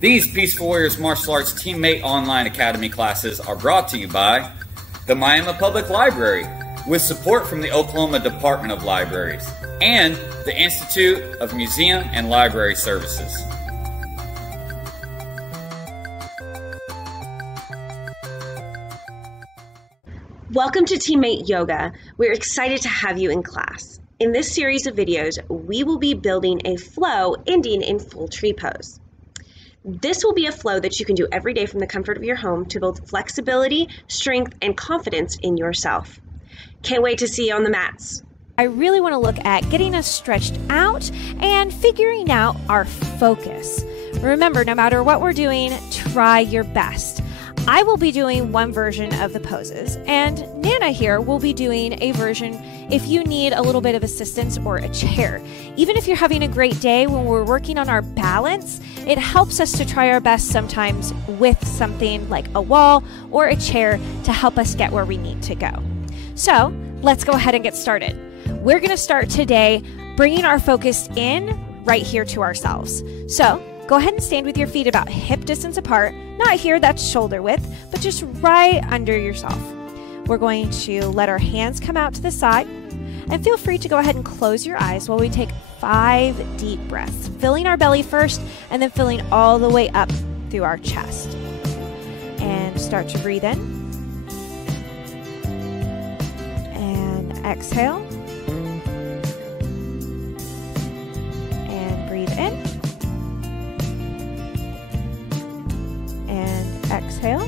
These Peaceful Warriors Martial Arts Teammate Online Academy classes are brought to you by the Miami Public Library, with support from the Oklahoma Department of Libraries, and the Institute of Museum and Library Services. Welcome to Teammate Yoga. We're excited to have you in class. In this series of videos, we will be building a flow ending in full tree pose. This will be a flow that you can do every day from the comfort of your home to build flexibility, strength, and confidence in yourself. Can't wait to see you on the mats. I really want to look at getting us stretched out and figuring out our focus. Remember, no matter what we're doing, try your best. I will be doing one version of the poses, and Nana here will be doing a version if you need a little bit of assistance or a chair. Even if you're having a great day, when we're working on our balance, it helps us to try our best sometimes with something like a wall or a chair to help us get where we need to go. So let's go ahead and get started. We're going to start today bringing our focus in right here to ourselves. So go ahead and stand with your feet about hip distance apart. Not here, that's shoulder width, but just right under yourself. We're going to let our hands come out to the side, and feel free to go ahead and close your eyes while we take 5 deep breaths, filling our belly first and then filling all the way up through our chest. And start to breathe in. And exhale. And breathe in. Exhale.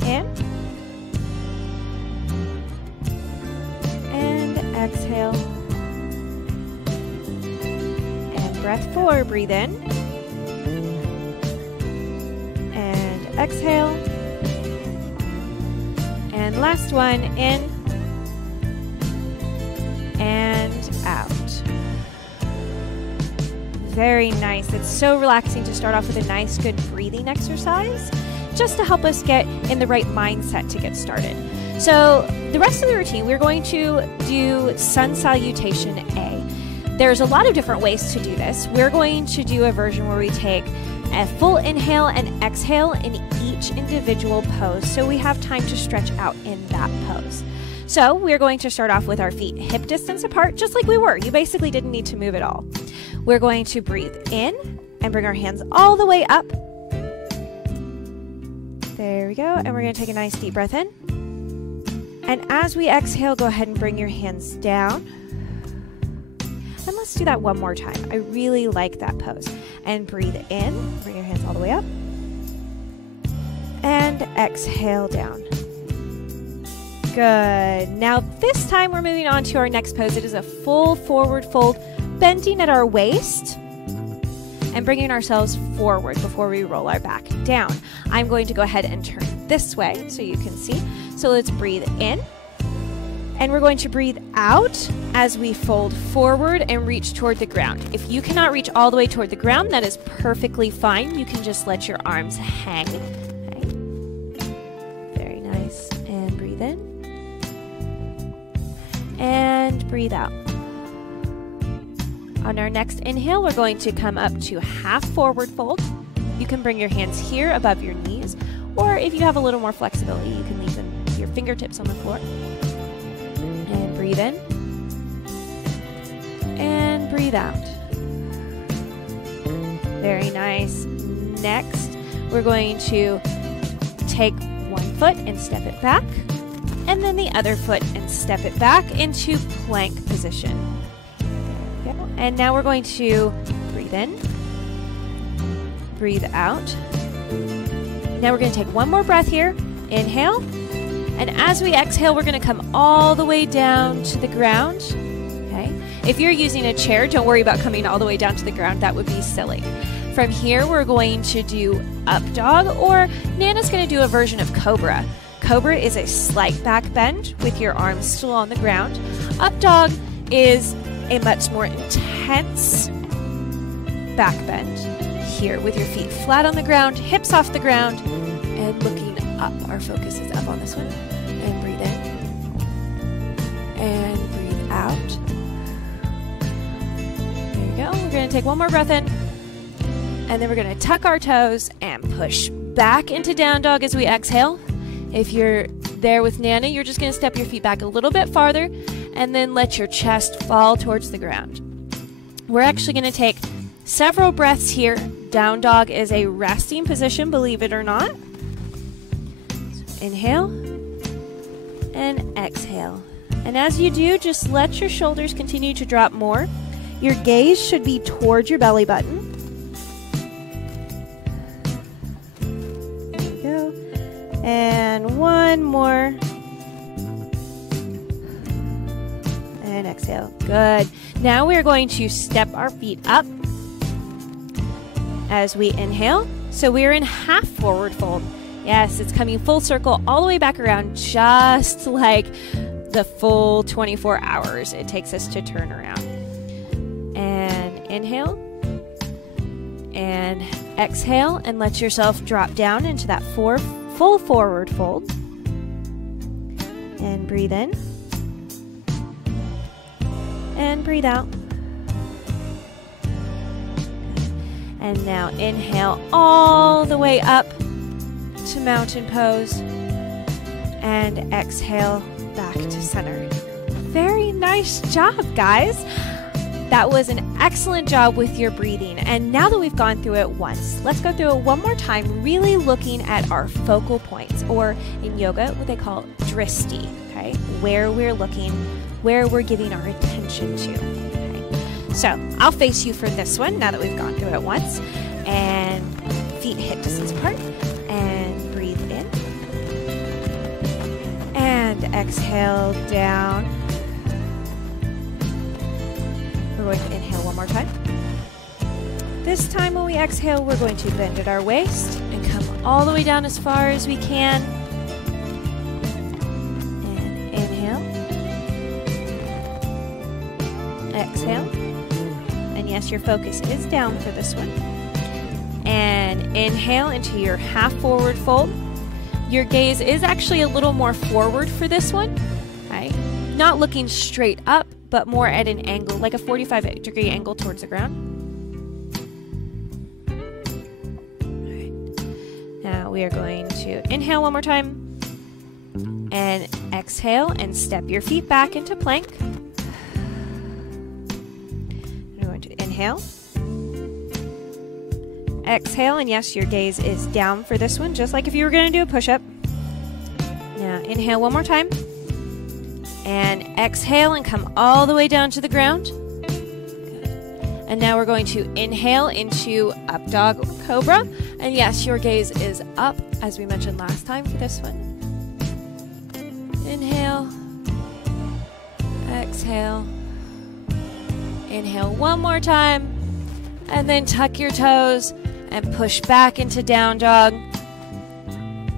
And in. And exhale. And breath 4, breathe in. And exhale. And last one, in. And out. Very nice. It's so relaxing to start off with a nice, good breathing exercise just to help us get in the right mindset to get started. So the rest of the routine, we're going to do Sun Salutation A. There's a lot of different ways to do this. We're going to do a version where we take a full inhale and exhale in each individual pose, so we have time to stretch out in that pose. So we're going to start off with our feet hip distance apart, just like we were. You basically didn't need to move at all. We're going to breathe in and bring our hands all the way up. There we go. And we're going to take a nice deep breath in. And as we exhale, go ahead and bring your hands down. And let's do that one more time. I really like that pose. And breathe in. Bring your hands all the way up. And exhale down. Good. Now this time we're moving on to our next pose. It is a full forward fold, bending at our waist and bringing ourselves forward before we roll our back down. I'm going to go ahead and turn this way so you can see. So let's breathe in, and we're going to breathe out as we fold forward and reach toward the ground. If you cannot reach all the way toward the ground, that is perfectly fine. You can just let your arms hang. Okay. Very nice. And breathe in. And breathe out. On our next inhale, we're going to come up to half forward fold. You can bring your hands here above your knees, or if you have a little more flexibility, you can leave them your fingertips on the floor. And breathe in. And breathe out. Very nice. Next, we're going to take one foot and step it back, and then the other foot and step it back into plank position. There we go. And now we're going to breathe in, breathe out. Now we're going to take one more breath here. Inhale. And as we exhale, we're going to come all the way down to the ground. Okay. If you're using a chair, don't worry about coming all the way down to the ground. That would be silly. From here, we're going to do up dog, or Nana's going to do a version of Cobra. Cobra is a slight back bend with your arms still on the ground. Up dog is a much more intense back bend. Here with your feet flat on the ground, hips off the ground, and looking up. Our focus is up on this one. And breathe in. And breathe out. There you We're going to take one more breath in. And then we're going to tuck our toes and push back into down dog as we exhale. If you're there with Nana, you're just going to step your feet back a little bit farther and then let your chest fall towards the ground. We're actually going to take several breaths here. Down dog is a resting position, believe it or not. So inhale and exhale. And as you do, just let your shoulders continue to drop more. Your gaze should be towards your belly button. There we go. And one more. And exhale. Good. Now we are going to step our feet up as we inhale. So we are in half forward fold. Yes, it's coming full circle all the way back around, just like the full 24 hours it takes us to turn around. And inhale and exhale, and let yourself drop down into that full forward fold. And breathe in and breathe out. And now inhale all the way up to mountain pose and exhale back to center. Very nice job, guys. That was an excellent job with your breathing. And now that we've gone through it once, let's go through it one more time, really looking at our focal points, or in yoga, what they call dristi, okay? Where we're looking, where we're giving our attention to. Okay? So I'll face you for this one now that we've gone through it once. And feet hip distance apart. And breathe in. And exhale down. We're going to inhale one more time. This time when we exhale, we're going to bend at our waist and come all the way down as far as we can. And inhale. Exhale. And yes, your focus is down for this one. And inhale into your half forward fold. Your gaze is actually a little more forward for this one. Okay? Not looking straight up, but more at an angle, like a 45-degree angle towards the ground. All right. Now we are going to inhale one more time. And exhale and step your feet back into plank. We're going to inhale. Exhale, and yes, your gaze is down for this one, just like if you were going to do a push-up. Now, inhale one more time. And exhale and come all the way down to the ground. And now we're going to inhale into up dog cobra. And yes, your gaze is up, as we mentioned last time for this one. Inhale. Exhale. Inhale one more time. And then tuck your toes and push back into down dog,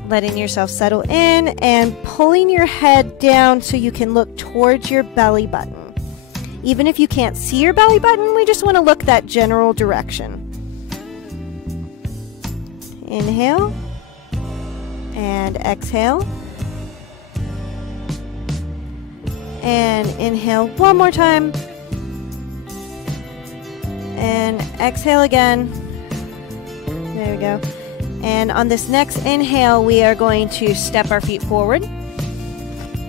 letting yourself settle in and pulling your head down so you can look towards your belly button. Even if you can't see your belly button, we just want to look that general direction. Inhale and exhale. And inhale one more time. And exhale again. There we go. And on this next inhale, we are going to step our feet forward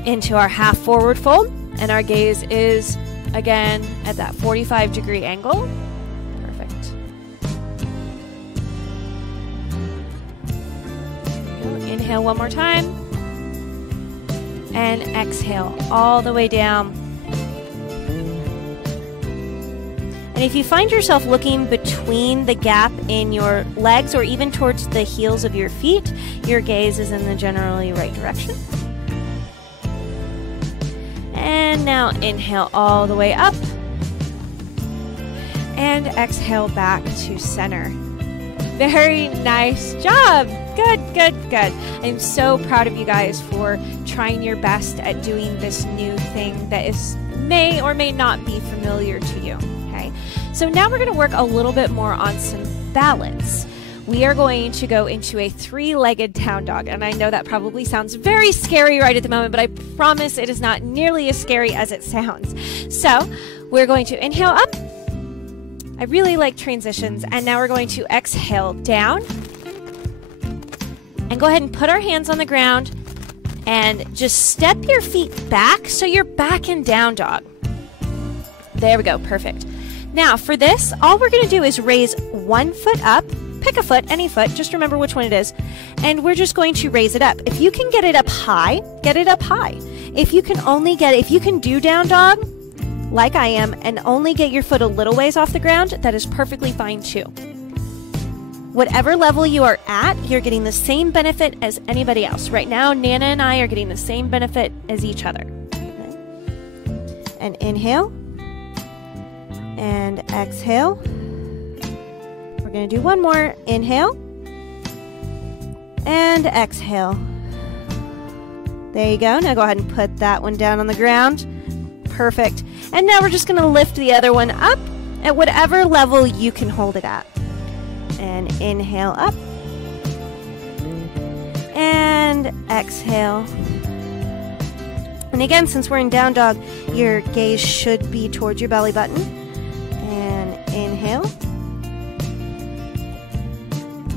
into our half forward fold. And our gaze is, again, at that 45-degree angle. Perfect. Inhale one more time. And exhale all the way down. And if you find yourself looking between the gap in your legs or even towards the heels of your feet, your gaze is in the generally right direction. And now inhale all the way up. And exhale back to center. Very nice job. Good, good, good. I'm so proud of you guys for trying your best at doing this new thing that may or may not be familiar to you. So now we're going to work a little bit more on some balance. We are going to go into a three-legged down dog. And I know that probably sounds very scary right at the moment, but I promise it is not nearly as scary as it sounds. So we're going to inhale up I really like transitions. And now we're going to exhale down. And go ahead and put our hands on the ground and just step your feet back so you're back in down dog. There we go, perfect. Now for this, all we're going to do is raise one foot up. Pick a foot, any foot, just remember which one it is. And we're just going to raise it up. If you can get it up high, get it up high. If you can do down dog, like I am, and only get your foot a little ways off the ground, that is perfectly fine too. Whatever level you are at, you're getting the same benefit as anybody else. Right now, Nana and I are getting the same benefit as each other. Okay. And inhale. And exhale. We're going to do one more. Inhale. And exhale. There you go. Now go ahead and put that one down on the ground. Perfect. And now we're just going to lift the other one up at whatever level you can hold it at. And inhale up. And exhale. And again, since we're in down dog, your gaze should be towards your belly button. And inhale.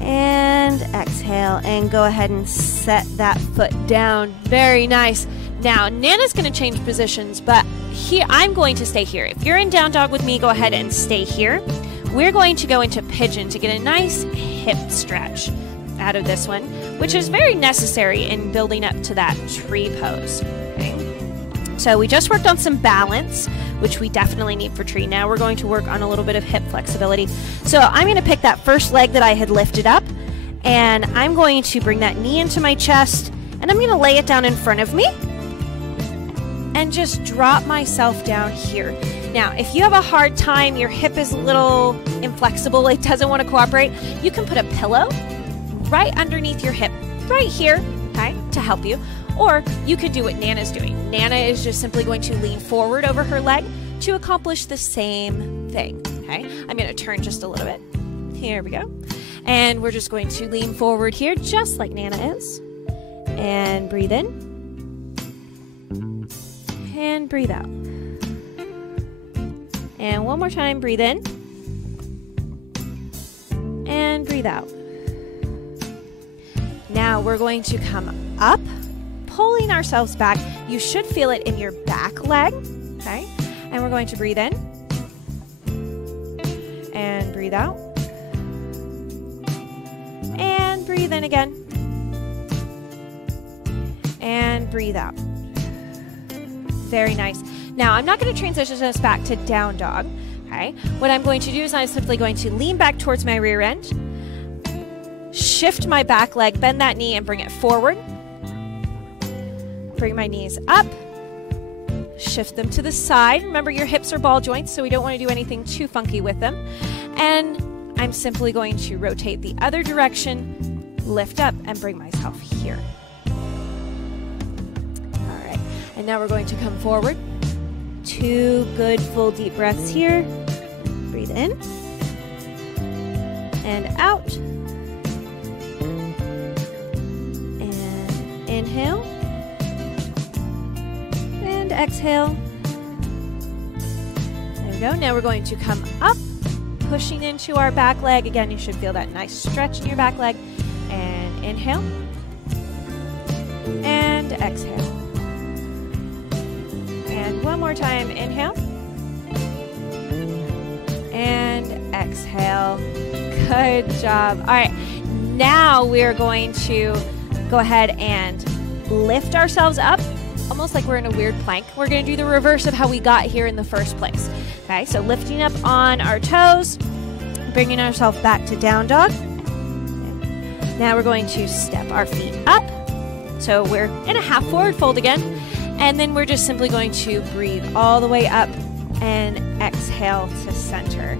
And exhale. And go ahead and set that foot down. Very nice. Now, Nana's going to change positions, but here I'm going to stay here. If you're in down dog with me, go ahead and stay here. We're going to go into pigeon to get a nice hip stretch out of this one, which is very necessary in building up to that tree pose. Okay? So we just worked on some balance, which we definitely need for tree. Now we're going to work on a little bit of hip flexibility. So I'm going to pick that first leg that I had lifted up, and I'm going to bring that knee into my chest, and I'm going to lay it down in front of me and just drop myself down here. Now, if you have a hard time, your hip is a little inflexible, it doesn't want to cooperate, you can put a pillow right underneath your hip, right here, okay, to help you. Or you could do what Nana's doing. Nana is just simply going to lean forward over her leg to accomplish the same thing, okay? I'm going to turn just a little bit. Here we go. And we're just going to lean forward here, just like Nana is. And breathe in. And breathe out. And one more time, breathe in. And breathe out. Now we're going to come up, pulling ourselves back. You should feel it in your back leg, okay? And we're going to breathe in. And breathe out. And breathe in again. And breathe out. Very nice. Now, I'm not going to transition us back to down dog, okay? What I'm going to do is I'm simply going to lean back towards my rear end, shift my back leg, bend that knee, and bring it forward. Bring my knees up, shift them to the side. Remember, your hips are ball joints, so we don't want to do anything too funky with them. And I'm simply going to rotate the other direction, lift up, and bring myself here. All right, and now we're going to come forward. 2 good full deep breaths here. Breathe in and out. And inhale. And exhale. There we go. Now we're going to come up, pushing into our back leg. Again, you should feel that nice stretch in your back leg. And inhale. And exhale. And one more time, inhale. And exhale. Good job. All right, now we're going to go ahead and lift ourselves up, almost like we're in a weird plank. We're going to do the reverse of how we got here in the first place. Okay, so lifting up on our toes, bringing ourselves back to down dog. Now we're going to step our feet up. So we're in a half forward fold again. And then we're just simply going to breathe all the way up and exhale to center.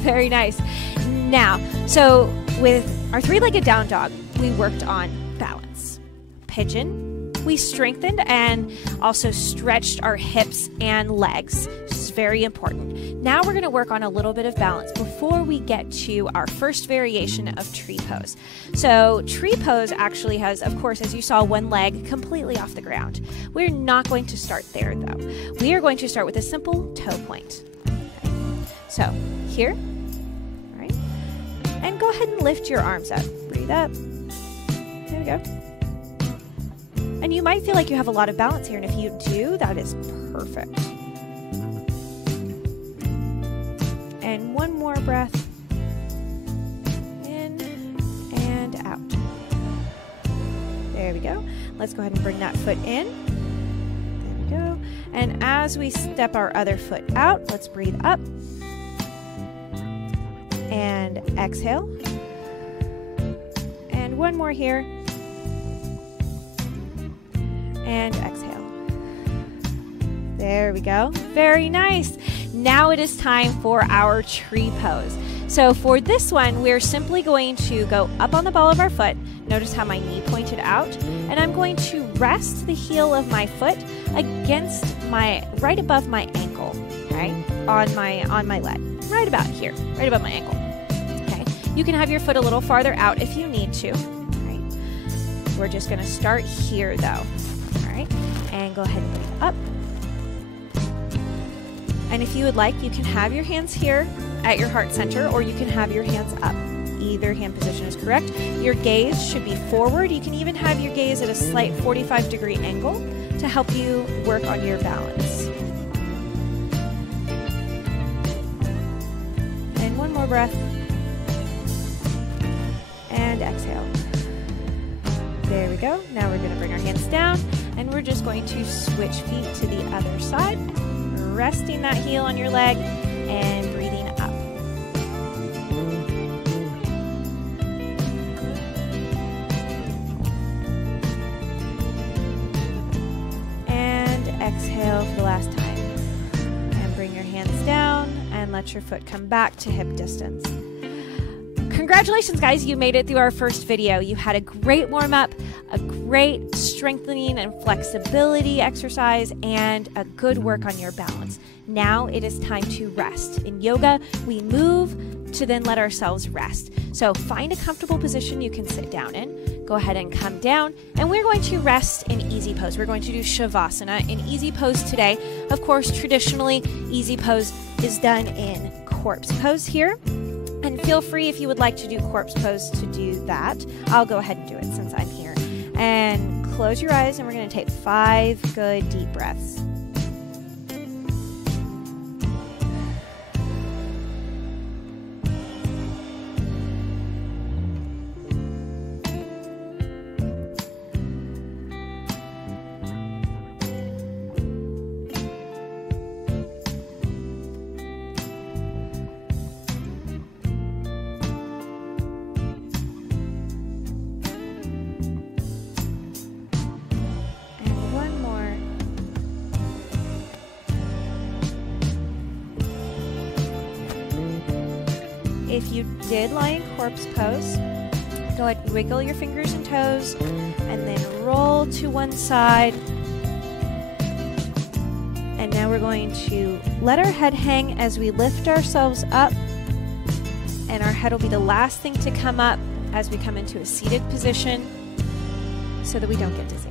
Very nice. Now, so with our 3-legged down dog, we worked on balance. Pigeon, we strengthened and also stretched our hips and legs, which is very important. Now we're going to work on a little bit of balance before we get to our first variation of tree pose. So tree pose actually has, of course, as you saw, one leg completely off the ground. We're not going to start there though. We are going to start with a simple toe point. Okay. So here, And go ahead and lift your arms up. Breathe up. There we go. And you might feel like you have a lot of balance here, and if you do, that is perfect. And one more breath. In and out. There we go. Let's go ahead and bring that foot in. There we go. And as we step our other foot out, let's breathe up. And exhale. And one more here. And exhale. There we go. Very nice. Now it is time for our tree pose. So for this one, we're simply going to go up on the ball of our foot. Notice how my knee pointed out. And I'm going to rest the heel of my foot against right above my ankle, okay? On my leg. Right about here, right above my ankle. Okay. You can have your foot a little farther out if you need to. All right. We're just gonna start here though. All right. And go ahead and breathe up. And if you would like, you can have your hands here at your heart center, or you can have your hands up. Either hand position is correct. Your gaze should be forward. You can even have your gaze at a slight 45-degree angle to help you work on your balance. And one more breath. And exhale. There we go. Now we're going to bring our hands down, and we're just going to switch feet to the other side, resting that heel on your leg and breathing up. And exhale for the last time. And bring your hands down and let your foot come back to hip distance. Congratulations, guys. You made it through our first video. You had a great warm-up, a great strengthening and flexibility exercise, and a good work on your balance. Now it is time to rest. In yoga, we move to then let ourselves rest. So find a comfortable position you can sit down in. Go ahead and come down, and we're going to rest in easy pose. We're going to do Shavasana in easy pose today. Of course, traditionally, easy pose is done in corpse pose here. And feel free, if you would like to do corpse pose, to do that. I'll go ahead and do it since I'm here. And close your eyes, and we're going to take 5 good deep breaths. If you did lie in corpse pose, go ahead and wiggle your fingers and toes, and then roll to one side. And now we're going to let our head hang as we lift ourselves up, and our head will be the last thing to come up as we come into a seated position so that we don't get dizzy.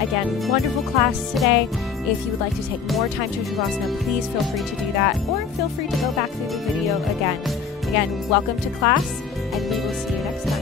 Again, wonderful class today. If you would like to take more time to Shavasana, please feel free to do that, or feel free to go back through the video again. Again, welcome to class, and we will see you next time.